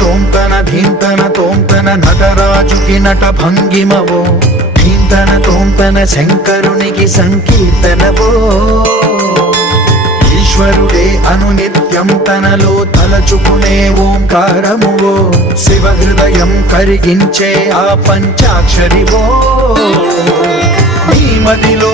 తోంతన ధీంతన తోంతన నటరాజుకి నట భంగిమవో ధీంతన తోంతన శంకరునికి సంకీర్తనవో ఈశ్వరుడే అనునిత్యం తనలో తలచుకునే ఓంకారమువో శివ హృదయం కరిగించే ఆ పంచాక్షరివో నీ మదిలో